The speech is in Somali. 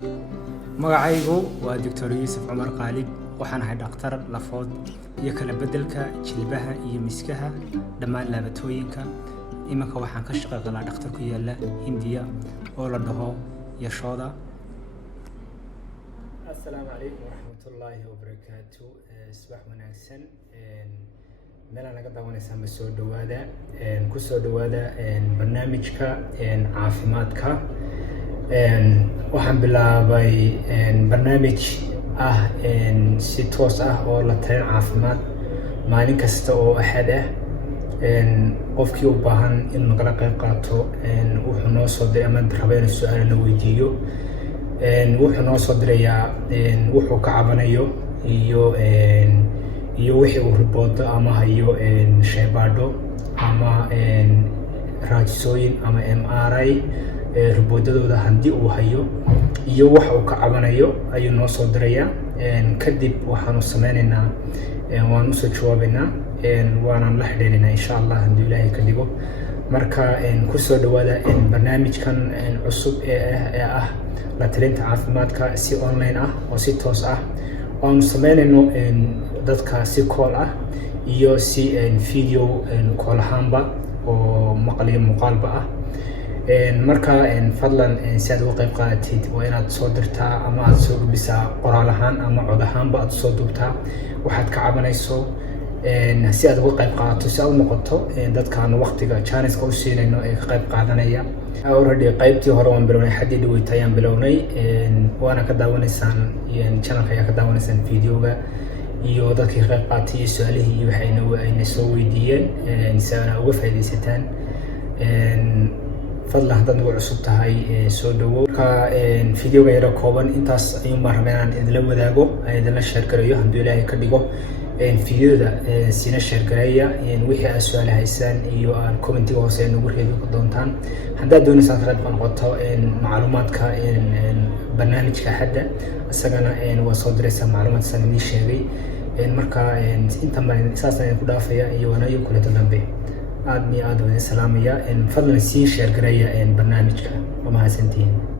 magacaygu waa Dr. Yuusuf Cumar Qaalib waxaan ahay dhakhtar lafood iyo kala bedelka jilbaha iyo miskaha dhammaan laabatooyinka imanka waxaan ka shaqeynaa dhakhtar ku yaala Hindiya oo la dhaho Yashooda. Assalaamu calaykum waraxmatullaahi wabarakaatu. Subax wanaagsan. meelaan naga daawanaysaa ma soo dhawaada ku soo dhawaada barnaamijka caafimaadka. waxaan bilaabay barnaamij si toos ah oo la talin caafimaad maalin kasta oo axad ah. qofkii u baahan in nagala qayb qaato wuxuu noo soo diray ama raba inuu su'aal la weydiiyo wuxuu noo soo dirayaa wuxuu ka cabanayo iyo wixii uu riboodo ama hayo shaybaadho ama raajisooyin ama MRI riboodadooda haddii uu hayo iyo waxa uu ka cabanayo ayuu noo soo dirayaa. kadib waxaanu sameynaynaa waan u soo jawaabaynaa waanaan la xidhiidhnaa insha Allah haddii Ilaahay ka dhigo. marka ku soo dhawaada barnaamijkan cusub ee ah la talinta caafimaadka si online ah oo si toos ah waanu sameynayno dadka si call ah iyo si video call ahaanba oo maqal iyo muuqaalba ah. marka fadlan si aad uga qayb qaadatid waa inaad soo dirtaa ama aad soo gudbisaa qoraal ahaan ama cod ahaanba aad soo duubtaa waxaad ka cabanayso si aad uga qayb qaadato si aad u noqoto dadkaan waqtiga channelska u siinayno ee ka qayb qaadanaya. already qaybtii hore waan bilownay xaddii dhaweyta ayaan bilownay waana ka daawanaysaan channelka ayaa ka daawanaysaan videoga iyo dadkii qayb qaatay iyo su'aalihii iyo waxayna ayna soo weydiiyeen si aad uga faa'iidaysataan. fadlan haddaad ugu cusub tahay soo dhawow. marka videoga yara kooban intaas ayuun baan rabaa inaan idinla wadaago idinla share gareeyo haddii Ilaahay ka dhigo. videoda sina share gareeya wixii aad su'aal haysaan iyo aan commentiga hoose nagu reebi doontaan. haddaad doonaysaan inaad ka noqoto macluumaadka barnaamijka hadda isagana waa soo diraysaa macluumaad san idin sheegay. marka inta baan saas ayaan ku dhaafaya iyo wanaagyo kale dambe aad iyo aad waan salaamaya. fadlan sii share gareeya barnaamijka. waa mahadsantihiin.